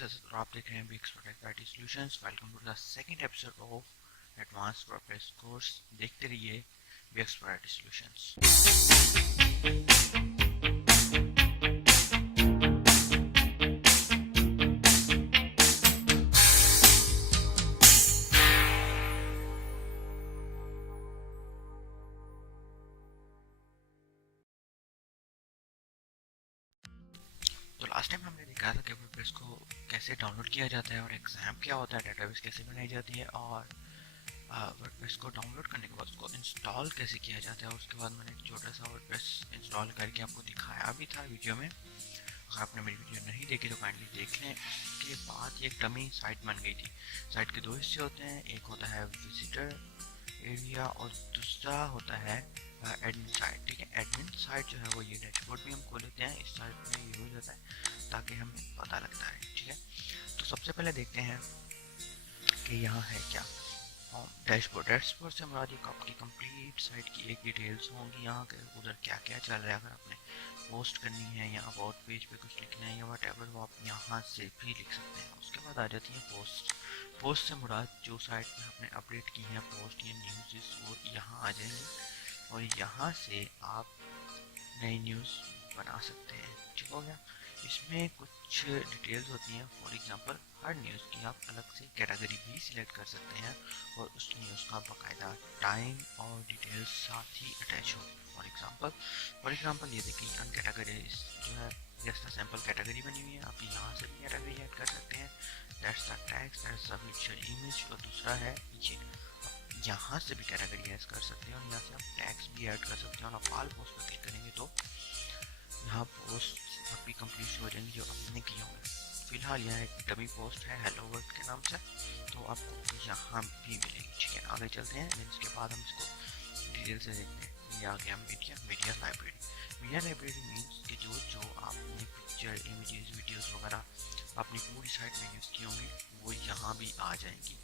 और आप देख रहे हैं BXpert IT Solutions। Welcome to the second episode of advance WordPress course. देखते रहिए BXpert IT Solutions। तो लास्ट टाइम हमने देखा था कि वर्डप्रेस को कैसे डाउनलोड किया जाता है और एग्जाम क्या होता है, डेटाबेस कैसे बनाई जाती है और वर्डप्रेस को डाउनलोड करने के बाद उसको इंस्टॉल कैसे किया जाता है। उसके बाद मैंने एक छोटा सा वर्डप्रेस इंस्टॉल करके आपको दिखाया भी था वीडियो में। अगर आपने मेरी वीडियो नहीं देखी तो काइंडली देख लें। उसके बाद ये एक डमी साइट बन गई थी। साइट के दो हिस्से होते हैं, एक होता है विजिटर एरिया और दूसरा होता है एडमिन साइट। ठीक है, एडमिन साइट जो है वो ये डैशबोर्ड भी हम खोल लेते हैं। इस साइट में ये हो जाता है ताकि हमें पता लगता है। ठीक है, तो सबसे पहले देखते हैं कि यहाँ है क्या डैशबोर्ड। डैशबोर्ड से हमारी आपकी कंप्लीट साइट की एक डिटेल्स होंगी, यहाँ के उधर क्या क्या चल रहा है। अगर आपने पोस्ट करनी है या अबाउट पेज पे कुछ लिखना है या व्हाटएवर, वो आप यहाँ से भी लिख सकते हैं। उसके बाद आ जाती है पोस्ट। पोस्ट से मुराद जो साइट पे आपने अपडेट की है पोस्ट या न्यूज़, वो यहाँ आ जाएंगी और यहाँ से आप नई न्यूज़ बना सकते हैं। ठीक हो गया। इसमें कुछ डिटेल्स होती हैं। फॉर एग्जांपल हर न्यूज़ की आप अलग से कैटेगरी भी सिलेक्ट कर सकते हैं और उस न्यूज़ का बाकायदा टाइम और डिटेल्स साथ ही अटैच हो। फॉर एग्जांपल ये देखिए अनकैटेगरीज जो है जस्ट सैम्पल कैटेगरी बनी हुई है। आप यहाँ से भी कैटेगरी ऐड कर सकते हैं। That's the text, that's the picture image. और दूसरा है ये यहाँ से भी कैटेगरी ऐड कर सकते हैं और यहाँ से आप टैग्स भी ऐड कर सकते हैं। और आप ऑल पोस्ट पर क्लिक करेंगे तो यहाँ पोस्ट आपकी कंप्लीट हो जाएंगी जो आपने किए होंगे। फिलहाल यह एक डमी पोस्ट है हेलो वर्ल्ड के नाम से, तो आपको यहाँ भी मिलेगी। ठीक है, आगे चलते हैं। इसके बाद हम इसको डिटेल से देखते हैं। ये आ गया media library. Media library means कि जो आपने पिक्चर इमेजेस वीडियोस वगैरह अपनी पूरी साइट में यूज़ की होंगी वो यहाँ भी आ जाएंगी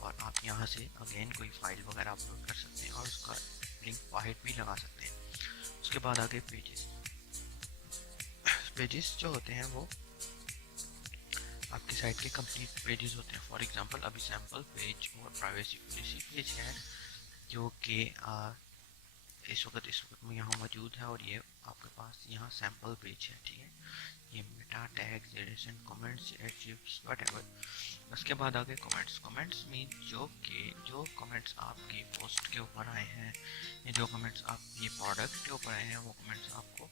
और आप यहाँ से अगेन कोई फाइल वगैरह अपलोड कर सकते हैं और उसका लिंक बाहर भी लगा सकते हैं। उसके बाद आगे पेजेस जो होते हैं वो आपकी साइट के कंप्लीट पेजेस होते हैं। फॉर एग्जांपल अभी सैम्पल पेज और प्राइवेसी पॉलिसी पेज है जो कि इस वक्त में यहाँ मौजूद है और ये आपके पास यहाँ सैम्पल पेज है। ठीक है, ये Meta tag generation comments attributes whatever. उसके बाद आगे कमेंट्स मीन जो कमेंट्स आपकी पोस्ट के ऊपर आए हैं या जो कमेंट्स आपके प्रोडक्ट के ऊपर आए हैं वो कमेंट्स आपको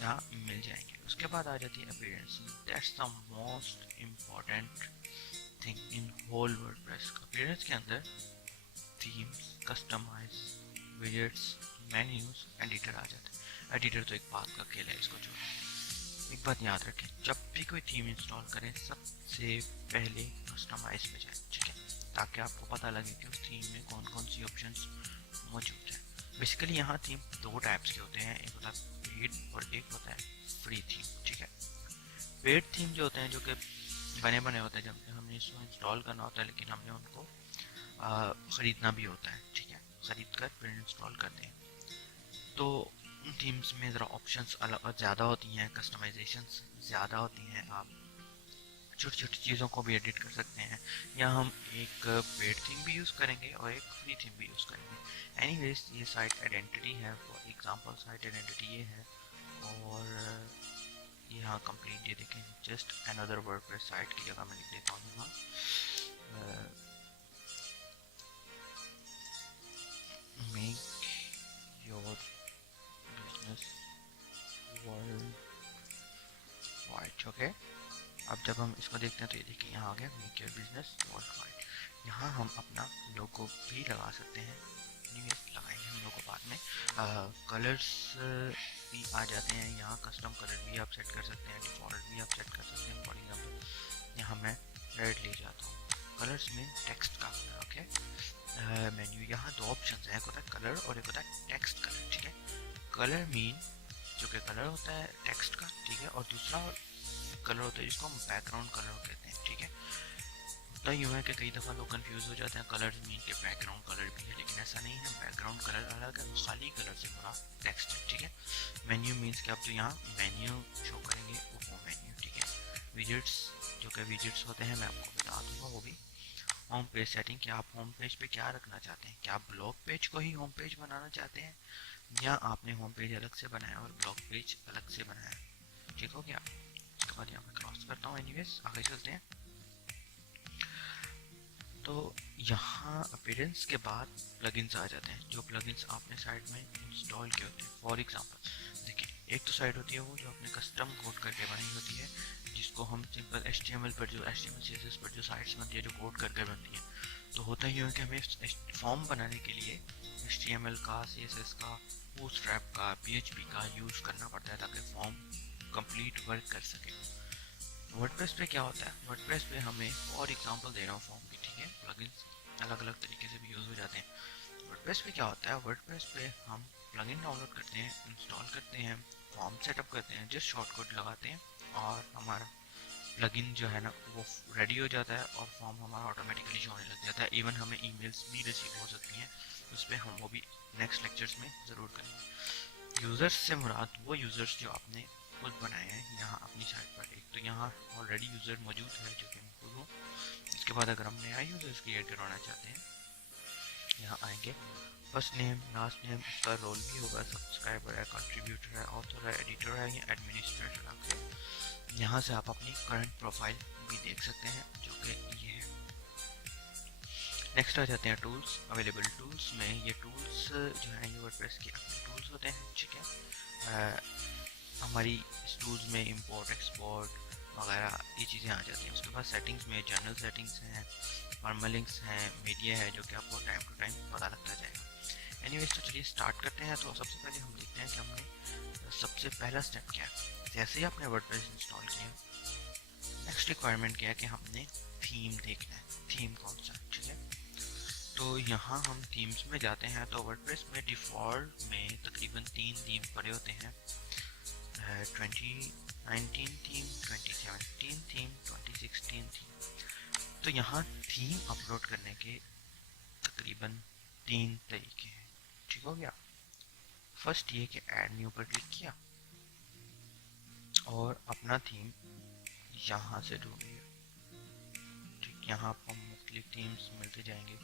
यहाँ मिल जाएंगे। उसके बाद आ जाती है appearance. That's the most important thing in whole WordPress. Appearance के अंदर themes, customise, widgets, menus, editor आ जाता है। एडिटर तो एक बात का खेल है, इसको छोड़ो। एक बात याद रखें, जब भी कोई थीम इंस्टॉल करें सबसे पहले कस्टमाइज पे जाए। ठीक है, ताकि आपको पता लगे कि उस थीम में कौन कौन सी ऑप्शंस मौजूद है। बेसिकली यहाँ थीम दो टाइप्स के होते हैं, एक होता है पेड और एक होता है फ्री थीम। ठीक है, पेड थीम जो होते हैं जो कि बने होते हैं, जब हमने इसको इंस्टॉल करना होता है लेकिन हमने उनको ख़रीदना भी होता है। ठीक है, ख़रीद कर फिर इंस्टॉल करते हैं तो थीम्स में ज़रा ऑप्शंस अलग ज़्यादा होती हैं, कस्टमाइजेशंस ज़्यादा होती हैं। आप छोटी छोटी चीज़ों को भी एडिट कर सकते हैं। या हम एक पेड थीम भी यूज़ करेंगे और एक फ्री थीम भी यूज़ करेंगे। एनीवेज ये साइट आइडेंटिटी है। फॉर एग्जांपल साइट आइडेंटिटी ये है और यहाँ कंप्लीट ये देखें जस्ट अनदर वर्डप्रेस साइट की जगह मैं लिख देता हूँ यहाँ make your business world wide. Okay, अब जब हम इसको देखते हैं तो ये देखिए यहाँ आ गया make your business world wide. यहाँ हम अपना लोगो भी लगा सकते हैं। लगाएंगे हम लोगों बाद में। कलर्स भी आ जाते हैं यहाँ, कस्टम कलर भी आप सेट कर सकते हैं, डिफ़ॉल्ट भी आप सेट कर सकते हैं। फॉर एग्जांपल यहाँ मैं रेड ले जाता हूँ। कलर्स में टेक्स्ट का कलर। ओके, मेन्यू यहाँ दो ऑप्शन है, एक होता है कलर और एक होता है टेक्स्ट कलर। ठीक है, कलर मीन जो कि कलर होता है टेक्स्ट का। ठीक है, और दूसरा कलर होता है जिसको हम बैकग्राउंड कलर कहते हैं। ठीक है, तो यूँ है कि कई दफ़ा लोग कंफ्यूज हो जाते हैं, कलर मीन के बैकग्राउंड कलर भी है, लेकिन ऐसा नहीं है। बैकग्राउंड कलर अलग है, खाली कलर से पूरा टेक्स्ट है। ठीक है, मेन्यू मीन्स कि आप जो यहाँ मेन्यू शो करेंगे वो मेन्यू। ठीक है, विजेट्स जो कि विजिट्स होते हैं, मैं आपको बता दूंगा वो भी। होम पेज सेटिंग, क्या आप होम पेज पे क्या रखना चाहते हैं, क्या आप ब्लॉग पेज को ही होम पेज बनाना चाहते हैं या आपने होम पेज अलग से बनाया और ब्लॉग पेज अलग से बनाया। ठीक हो गया। उसके बाद यहाँ पे क्रॉस करता हूँ। एनीवेज आगे चलते हैं। तो यहाँ अपीयरेंस के बाद प्लगइन्स आ जाते हैं, जो प्लगइन्स आपने साइट में इंस्टॉल किए होते हैं। फॉर एग्जांपल देखिए, एक तो साइट होती है वो जो आपने कस्टम कोड करके बनाई होती है, जिसको हम सिंपल HTML पर, जो HTML CSS पर जो साइट्स बनती है, जो कोड करके बनती है, तो होता ही है कि हमें फॉर्म बनाने के लिए HTML का, CSS का, बूटस्ट्रैप का, PHP का यूज़ करना पड़ता है ताकि फॉर्म कंप्लीट वर्क कर सके। वर्डप्रेस पे क्या होता है, वर्डप्रेस पे हमें फॉर एग्जांपल दे रहा हूँ फॉर्म की, ठीक है, प्लगइन्स अलग अलग तरीके से भी यूज़ हो जाते हैं। वर्डप्रेस पे क्या होता है, वर्डप्रेस पे हम प्लगइन डाउनलोड करते हैं, इंस्टॉल करते हैं, फॉर्म सेटअप करते हैं, जस्ट शॉर्टकट लगाते हैं और हमारा प्लगइन जो है ना वो रेडी हो जाता है और फॉर्म हमारा ऑटोमेटिकली शो होने लग जाता है। इवन हमें ईमेल्स भी रिसीव हो सकती हैं उस पर, हम वो भी नेक्स्ट लेक्चर्स में ज़रूर करेंगे। यूज़र्स से मुराद वो यूज़र्स जो आपने खुद बनाए हैं यहाँ अपनी साइट पर। एक तो यहाँ ऑलरेडी यूज़र मौजूद है जो कि मैं खुद हूँ। इसके बाद अगर हम नया यूज़र्स क्रिएट करवाना चाहते हैं, यहाँ आएंगे, फर्स्ट नेम, लास्ट नेम, उसका रोल भी होगा, सब्सक्राइबर है, कंट्रीब्यूटर है, ऑथर है, एडिटर है या एडमिनिस्ट्रेटर है। यहाँ से आप अपनी करंट प्रोफाइल भी देख सकते हैं जो कि ये है। नेक्स्ट आ जाते हैं टूल्स, अवेलेबल टूल्स में। ये टूल्स जो है ये वर्डप्रेस के अपने टूल्स होते हैं, ठीक है। हमारी इस टूल्स में इंपोर्ट, एक्सपोर्ट वगैरह ये चीज़ें आ जाती हैं। उसके बाद सेटिंग्स में जनरल सेटिंग्स हैं, परमालिंक्स हैं, मीडिया है, जो कि आपको टाइम टू टाइम पता लगता जाएगा। एनीवेज तो चलिए स्टार्ट करते हैं। तो सबसे पहले हम देखते हैं कि हमने सबसे पहला स्टेप क्या है। जैसे ही आपने वर्डप्रेस इंस्टॉल किया, नेक्स्ट रिक्वायरमेंट क्या है कि हमने थीम देखना है, थीम कौन सा, ठीक है। तो यहाँ हम थीम्स में जाते हैं। तो वर्डप्रेस में डिफ़ॉल्ट में तकरीबन 3 थीम पड़े होते हैं, 2019 थीम, 2017 थीम, 2016 थीम। तो यहाँ थीम अपलोड करने के तकरीबन 3 तरीके हैं, ठीक हो गया। फर्स्ट ये कि ऐड न्यू पर क्लिक किया और अपना थीम यहाँ से ढूंढ लिया, ठीक। यहाँ आपको मुख्तलिफ थीम्स मिलते जाएंगे,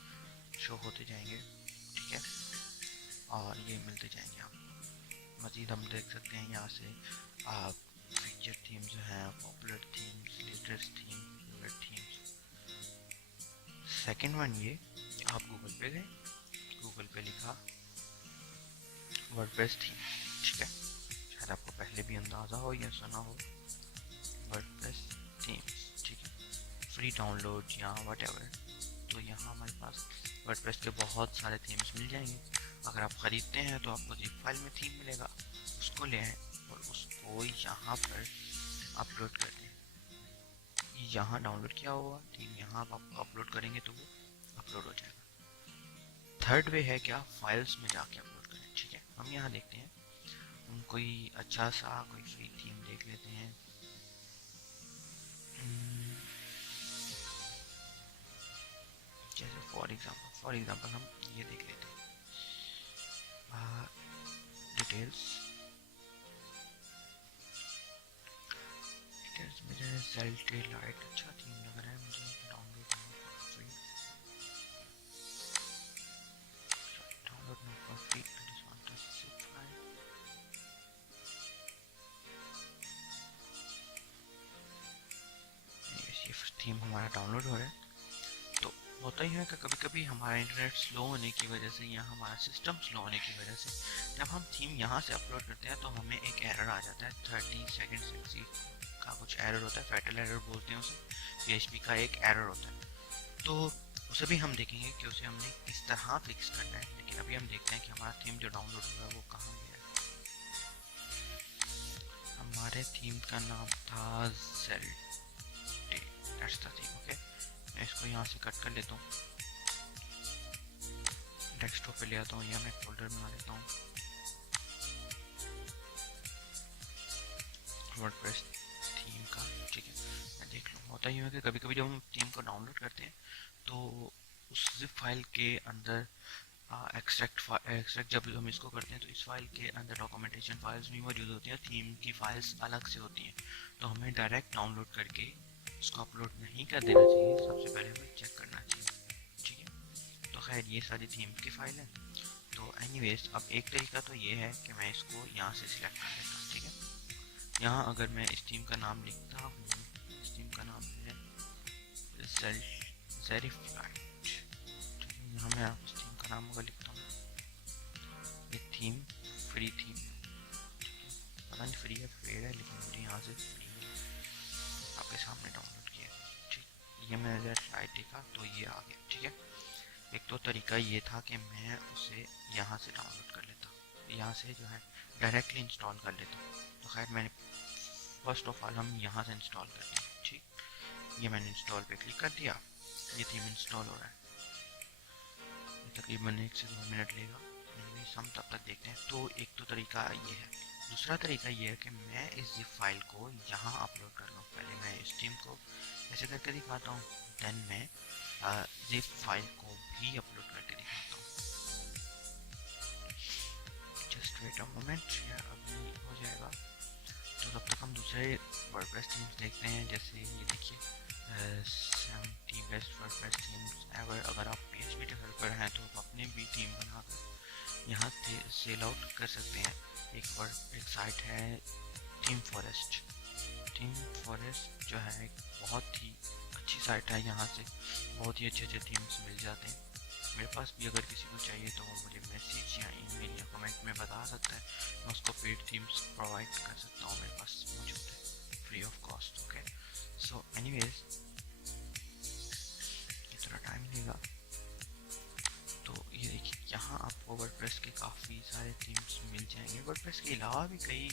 शो होते जाएंगे, ठीक है, और ये मिलते जाएंगे। आप मज़ीद हम देख सकते हैं यहाँ से आप फीचर थीम जो है, popular themes, latest theme, favourite themes. Second one ये, आप गूगल पे गए, गूगल पे लिखा वर्डप्रेस थीम, ठीक है, शायद आपको पहले भी अंदाज़ा हो या सुना हो, वर्डप्रेस थीम्स, ठीक है, फ्री डाउनलोड या व्हाटएवर। तो यहाँ हमारे पास वर्डप्रेस के बहुत सारे थीम्स मिल जाएंगे। अगर आप ख़रीदते हैं तो आपको जिप फाइल में थीम मिलेगा, उसको ले आएँ और उसको यहाँ पर अपलोड कर दें। यहाँ डाउनलोड किया हुआ थीम यहाँ आप अपलोड करेंगे तो वो अपलोड हो जाएगा। थर्ड वे है क्या, फाइल्स में जाके अपलोड करें, ठीक है। हम यहाँ देखते हैं, हम कोई अच्छा सा कोई फ्री थीम देख लेते हैं। जैसे फॉर एग्जांपल हम ये देख लेते हैं, डिटेल्स में जो है सेल्टे लाइट, अच्छा थीम लग रहा है मुझे, download free, download not for free, I just want to zip file। ये थीम हमारा डाउनलोड हो रहा है। तो होता ही है कि कभी कभी हमारा इंटरनेट स्लो होने की वजह से या हमारा सिस्टम स्लो होने की वजह से जब हम थीम यहाँ से अपलोड करते हैं तो हमें एक एरर आ जाता है, 30 सेकेंड्स एक्सीड का कुछ एरर होता है, फैटल एरर बोलते हैं उसे, PHP का एक एरर होता है। तो उसे भी हम देखेंगे कि उसे हमने किस तरह फिक्स करना है। लेकिन अभी हम देखते हैं कि हमारा थीम जो डाउनलोड हुआ है वो कहाँ गया है। हमारे थीम का नाम था ज़ेल्टे, दैट्स द थीम, ओके। मैं इसको यहाँ से कट कर लेता हूँ, डेस्कटॉप पे ले आता हूँ या मैं फोल्डर बना लेता हूँ वर्डप्रेस थीम का, ठीक है। मैं देख लूँ, होता ही है कि कभी कभी जब हम थीम को डाउनलोड करते हैं तो उस जिप फाइल के अंदर एक्सट्रैक्ट जब हम इसको करते हैं तो इस फाइल के अंदर डॉक्यूमेंटेशन फाइल्स भी मौजूद होती हैं, थीम की फाइल्स अलग से होती हैं। तो हमें डायरेक्ट डाउनलोड करके इसको अपलोड नहीं कर देना चाहिए, सबसे पहले हमें चेक करना चाहिए, ठीक है। तो खैर ये सारी थीम की फाइल है। तो एनीवेज अब एक तरीका तो ये है कि मैं इसको यहाँ से सिलेक्ट कर लेता हूँ, ठीक है। यहाँ अगर मैं इस थीम का नाम लिखता हूँ, इस थीम का नाम है ज़ेरिफाइड, यहाँ मैं इस थीम का नाम अगर लिखता हूँ, ये थीम फ्री थीम, पता नहीं फ्री है पेड है, लेकिन मुझे यहाँ से फ्री आपके सामने डाउनलोड किया, ठीक। ये मैंने ज़ेरिफाइड देखा तो ये आ गया, ठीक है। एक तो तरीका ये था कि मैं उसे यहाँ से डाउनलोड कर लेता, यहाँ से जो है डायरेक्टली इंस्टॉल कर लेता। तो खैर मैंने फर्स्ट ऑफ ऑल हम यहाँ से इंस्टॉल कर लिया, ठीक। ये मैंने इंस्टॉल पे क्लिक कर दिया, ये थीम इंस्टॉल हो रहा है, तकरीबन 1 से 2 मिनट लेगा, हम तब तक देखते हैं। तो एक तो तरीका ये है। दूसरा तरीका ये है कि मैं इस जिप फाइल को यहाँ अपलोड कर लूँ। पहले मैं इस थीम को ऐसे करके दिखाता हूँ, देन मैं जिप फाइल को भी अपलोड करके दिखाता हूँ। जस्ट वेट अ मोमेंट, अभी हो जाएगा। तो तब तक हम दूसरे वर्डप्रेस थीम्स देखते हैं, जैसे ये देखिए 70 बेस्ट वर्डप्रेस थीम्स एवर। अगर आप PHP डेवलपर हैं तो आप अपने भी थीम बनाकर यहाँ से सेल आउट कर सकते हैं। एक साइट है थीम फॉरेस्ट। थीम फॉरेस्ट जो है एक बहुत ही अच्छी साइट है, यहाँ से बहुत ही अच्छे थीम्स मिल जाते हैं। मेरे पास भी अगर किसी को चाहिए तो वो मुझे मैसेज या ईमेल या कमेंट में बता सकता है, मैं उसको पेड थीम्स प्रोवाइड कर सकता हूँ, मेरे पास मौजूद है free of cost, okay. So anyways ये थोड़ा टाइम लेगा। तो ये देखिए यहाँ आपको वर्डप्रेस के काफ़ी सारे थीम्स मिल जाएंगे। वर्डप्रेस के अलावा भी कई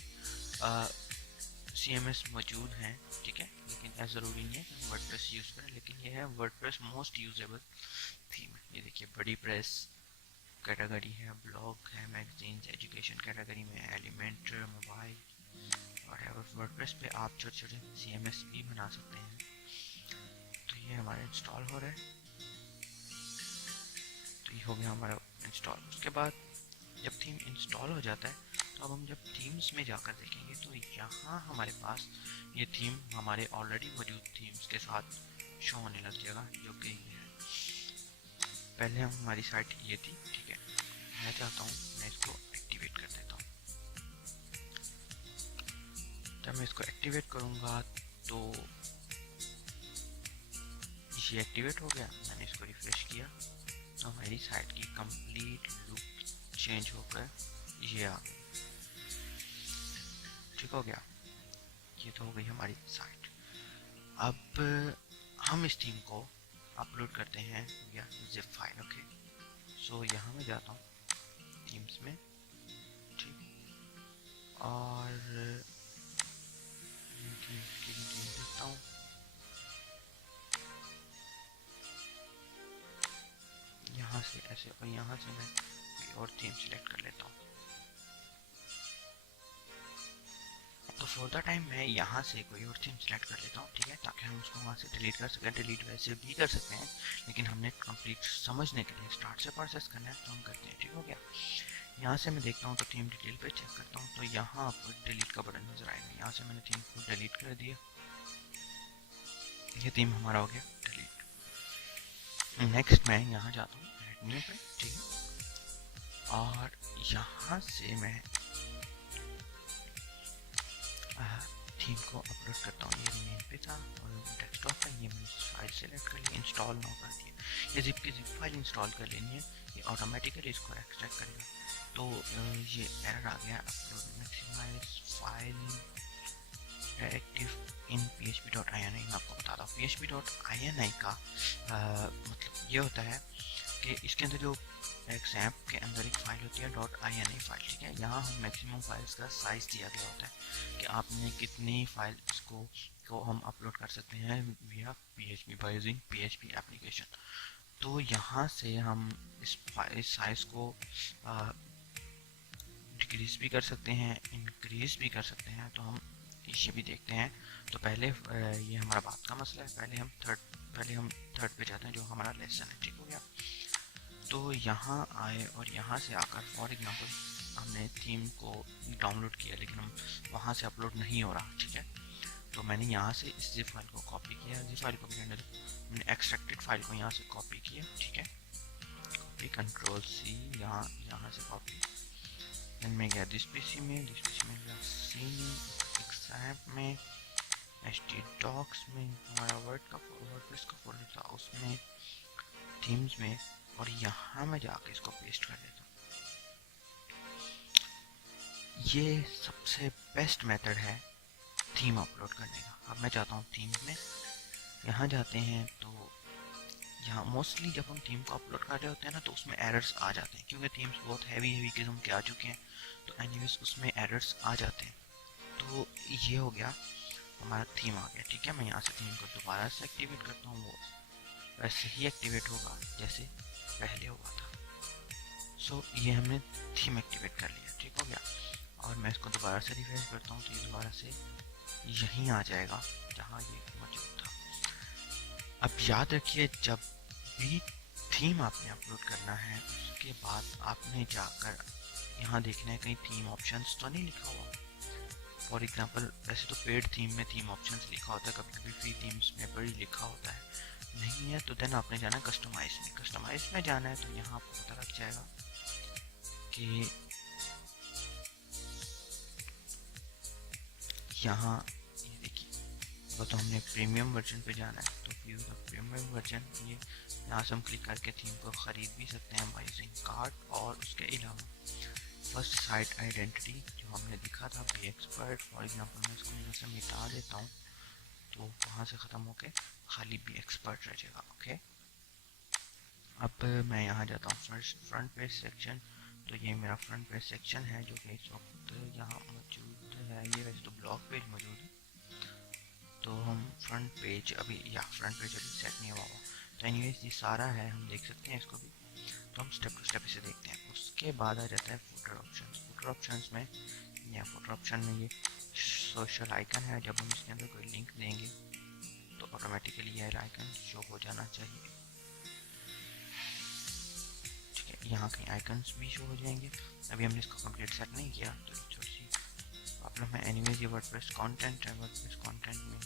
CMS मौजूद हैं, ठीक है, लेकिन ऐसा ज़रूरी नहीं है कि वर्डप्रेस यूज़ करें, लेकिन ये है वर्डप्रेस मोस्ट यूजेबल थीम है। ये देखिए बड़ी प्रेस कैटेगरी है, ब्लॉग है, मैगजीन्स, एजुकेशन कैटेगरी में एलिमेंट, मोबाइल और वर्डप्रेस पे आप छोटे छोटे CMS भी बना सकते हैं। तो ये हमारा इंस्टॉल हो रहा है, तो ये हो गया हमारा इंस्टॉल। उसके बाद जब थीम इंस्टॉल हो जाता है तो अब हम जब थीम्स में जाकर देखेंगे तो यहाँ हमारे पास ये थीम हमारे ऑलरेडी मौजूद थीम्स के साथ शो होने लग जाएगा, जो कि पहले हमारी साइट ये थी, ठीक है। मैं चाहता हूँ मैं इसको एक्टिवेट कर देता हूँ। जब मैं इसको एक्टिवेट करूँगा तो ये एक्टिवेट हो गया। मैंने इसको रिफ्रेश किया तो हमारी साइट की कंप्लीट लुक चेंज होकर ये आ गई, ठीक हो गया। ये तो हो गई हमारी साइट। अब हम इस थीम को अपलोड करते हैं या जिप फाइल, ओके। सो यहाँ मैं जाता हूँ थीम्स में, ठीक, और देखता हूँ। यहाँ से ऐसे और यहाँ से मैं कोई और थीम सिलेक्ट कर लेता हूँ। तो फॉर द टाइम मैं यहाँ से कोई और थीम सिलेक्ट कर लेता हूँ, ठीक है, ताकि हम उसको वहाँ से डिलीट कर सकें। डिलीट वैसे भी कर सकते हैं, लेकिन हमने कंप्लीट समझने के लिए स्टार्ट से प्रोसेस करना है तो हम करते हैं, ठीक हो गया। यहाँ से मैं देखता हूँ तो थीम डिटेल पे चेक करता हूँ तो यहाँ पर डिलीट का बटन नजर आएगा। यहाँ से मैंने थीम को डिलीट कर दिया, ये थीम हमारा हो गया डिलीट। नेक्स्ट मैं यहाँ जाता हूँ ऐड न्यू पे, ठीक है, और यहाँ से मैं थीम को अपलोड करता हूँ। ये मेन पे था और डेस्कटॉप पे, ये मैंने फाइल सेलेक्ट कर ली, इंस्टॉल नाउ कर दिया। ये जिप की जिप फाइल इंस्टॉल कर लेनी है, ये ऑटोमेटिकली इसको एक्सट्रैक्ट करेगा। तो ये एरर आ गया, upload maximize file directive in php.ini। मैं आपको बताता हूँ php.ini का मतलब ये होता है कि इसके अंदर जो एग्जाम के अंदर एक फाइल होती है .ini फाइल, ठीक है। यहाँ हम मैक्सिमम फाइल्स का साइज दिया गया होता है कि आपने कितनी फाइल इसको हम अपलोड कर सकते हैं विया PHP by using PHP application. तो यहाँ से हम इस साइज को डिक्रीज भी कर सकते हैं, इंक्रीज भी कर सकते हैं। तो हम ये भी देखते हैं। तो पहले ये हमारा बात का मसला है, पहले हम थर्ड पे जाते हैं जो हमारा लेसन है, ठीक हो गया। तो यहाँ आए और यहाँ से आकर फॉर एग्जांपल हमने थीम को डाउनलोड किया लेकिन हम वहाँ से अपलोड नहीं हो रहा, ठीक है। तो मैंने यहाँ से इस zip फाइल को कॉपी किया, zip फाइल को भी करने दो, मैंने एक्सट्रैक्टेड फाइल को यहाँ से कॉपी किया, ठीक है, कॉपी कंट्रोल C, यहाँ से कॉपी, देन मैं गया दिस पीसी में गया C में, एग्जैम्प में, htdocs में, हमारा वर्डप्रेस का फोल्डर था उसमें, थीम्स में, और यहाँ मैं जाके इसको पेस्ट कर देता हूँ। ये सबसे बेस्ट मेथड है थीम अपलोड करने का। अब मैं चाहता हूँ थीम्स में, यहाँ जाते हैं तो यहाँ मोस्टली जब हम थीम को अपलोड कर रहे होते हैं ना तो उसमें एरर्स आ जाते हैं, क्योंकि थीम्स बहुत हैवी किस्म के आ चुके हैं, तो एनीवेज उसमें एरर्स आ जाते हैं। तो ये हो गया हमारा थीम आ गया, ठीक है। मैं यहाँ से थीम को दोबारा से एक्टिवेट करता हूँ, वो वैसे ही एक्टिवेट होगा जैसे पहले हुआ था। सो ये हमने थीम एक्टिवेट कर लिया, ठीक हो गया। और मैं इसको दोबारा से रिफ्रेश करता हूँ तो ये दोबारा से यहीं आ जाएगा जहाँ ये मौजूद था। अब याद रखिए, जब भी थीम आपने अपलोड करना है उसके बाद आपने जाकर यहाँ देखना है कहीं थीम ऑप्शंस तो नहीं लिखा हुआ। फॉर एग्जांपल वैसे तो पेड थीम में थीम ऑप्शंस लिखा होता है, कभी कभी फ्री थीम्स में बड़ी लिखा होता है, नहीं है तो देन आपने जाना है कस्टमाइज में जाना है, तो यहाँ आपको पता लग जाएगा कि यहाँ ये देखिए, वो तो हमने प्रीमियम वर्जन पे जाना है, तो व्यू द प्रीमियम वर्जन, ये यहाँ से हम क्लिक करके थीम को ख़रीद भी सकते हैं बाय यूजिंग कार्ट। और उसके अलावा फर्स्ट साइट आइडेंटिटी जो हमने दिखा था बी एक्सपर्ट, फॉर एग्जांपल मैं इसको यहाँ से मिटा देता हूँ तो वहाँ से ख़त्म होके खाली बी एक्सपर्ट रह जाएगा, ओके। अब मैं यहाँ जाता हूँ फ्रंट पेज सेक्शन, तो ये मेरा फ्रंट पेज सेक्शन है जो कि इस वक्त यहाँ मौजूद है। ये वैसे तो ब्लॉग पेज मौजूद है, तो हम फ्रंट पेज अभी सेट नहीं हुआ, तो एनीवेज ये सारा है, हम देख सकते हैं इसको भी। तो हम स्टेप टू स्टेप इसे देखते हैं। उसके बाद आ जाता है फुटर ऑप्शंस में, या फुटर ऑप्शन में ये सोशल आइकन है, जब हम इसके अंदर कोई लिंक देंगे तो ऑटोमेटिकली ये आइकन शो हो जाना चाहिए, ठीक है। यहाँ कहीं आइकन्स भी शो हो जाएंगे। अभी हमने इसको कंप्लीट सेट नहीं किया तो छोटी सी प्रॉब्लम है। एनीवेज ये वर्डप्रेस कंटेंट है, वर्डप्रेस कंटेंट में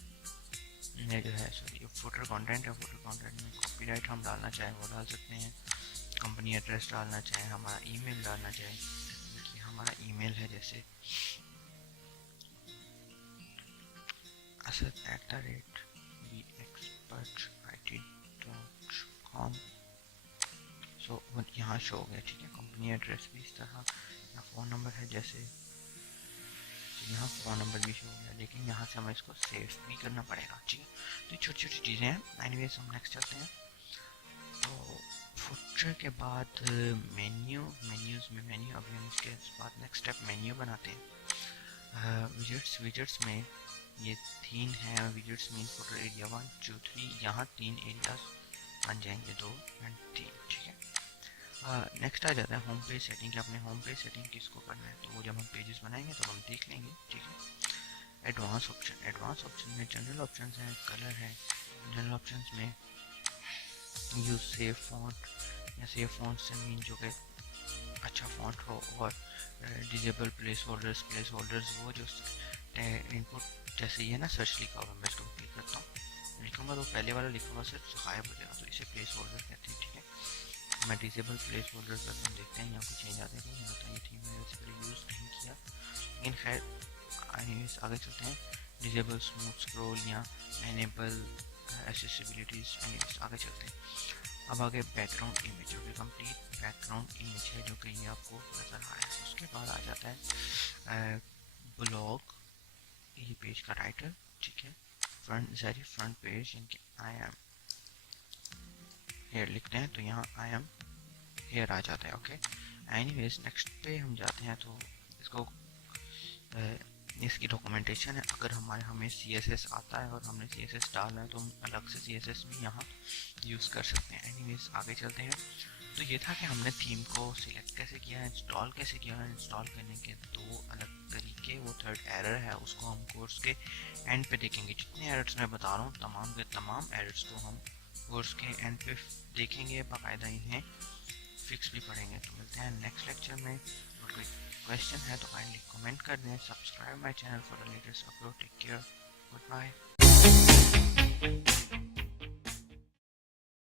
ये जो है सॉरी फुटर कंटेंट है, फुटर कंटेंट में कॉपीराइट हम डालना चाहें वो डाल सकते हैं, कंपनी एड्रेस डालना चाहें, हमारा ईमेल डालना चाहें, कि हमारा ईमेल है जैसे asad@bexpertit.com, सो यहाँ शो हो गया, ठीक है। कंपनी एड्रेस भी इस तरह, या फ़ोन नंबर है जैसे, यहाँ फ़ोन नंबर भी शो हो गया, लेकिन यहाँ से हमें इसको सेव भी करना पड़ेगा, ठीक है। तो छोटी छोटी चीज़ें हैं। एनीवेज हम नेक्स्ट चलते हैं। तो फुटर के बाद मेन्यूज़ में मेन्यू, अभी हम इसके बाद नेक्स्ट स्टेप मेन्यू बनाते हैं। विजेट्स में ये 3 है, विजेट्स में फुटर एरिया 1 2 3, यहाँ 3 एरियाज बन जाएंगे, 2 एंड 3, ठीक है। नेक्स्ट आ जाता है होम पेज सेटिंग, कि अपने होम पेज सेटिंग किसको करना है, तो वो जब हम पेजेस बनाएंगे तो हम देख लेंगे, ठीक है। एडवांस ऑप्शन में जनरल ऑप्शन है, कलर है। जनरल ऑप्शन में यूज सेव फॉन्ट, या सेव फॉन्ट से मीन जो कि अच्छा फॉन्ट हो, और डिजेबल प्लेस होल्डर्स वो जो इनपुट जैसे ये ना सर्च लिखा हुआ, मैं इसको क्लिक करता हूँ, लिखूंगा तो पहले वाला लिखा हुआ से गायब हो जाएगा, तो इसे प्लेस होल्डर कहते हैं, ठीक है। मैं डिसेबल प्लेस होल्डर पर हम देखते हैं यहाँ कुछ चेंज आते हैं, यहाँ तो ये थी मैंने बेसिकली यूज़ नहीं किया, लेकिन खैर आगे चलते हैं। डिसेबल स्मूथ स्क्रॉल या एनेबल एक्सेसिबिलिटीज़, एनीवेज आगे चलते हैं। अब आगे बैकग्राउंड इमेज, जो कि कंप्लीट बैकग्राउंड इमेज है, जो कि ये आपको नज़र आ रहा है। उसके बाद आ जाता है ब्लॉग, ये पेज का टाइटल, ठीक है। फ्रंट पेज इनके आई एम हेयर लिखते हैं, तो यहाँ आई एम हेयर आ जाता है, ओके। एनीवेज नेक्स्ट पे हम जाते हैं, तो इसको इसकी डॉक्यूमेंटेशन है। अगर हमें CSS आता है और हमने CSS डालना है तो हम अलग से CSS भी यहाँ यूज़ कर सकते हैं। एनीवेज आगे चलते हैं। तो ये था कि हमने थीम को सिलेक्ट कैसे किया है, इंस्टॉल कैसे किया है। इंस्टॉल करने के 2 अलग तरीके, वो थर्ड एरर है उसको हम कोर्स के एंड पे देखेंगे। जितने एरर्स मैं बता रहा हूँ तमाम के तमाम एरर्स को हम कोर्स के एंड पे देखेंगे, बाकायदा इन्हें फिक्स भी पढ़ेंगे। तो मिलते हैं नेक्स्ट लेक्चर में। और कोई क्वेश्चन है तो काइंडली कमेंट कर दें। Subscribe my channel for the latest upload. Take care. Good bye.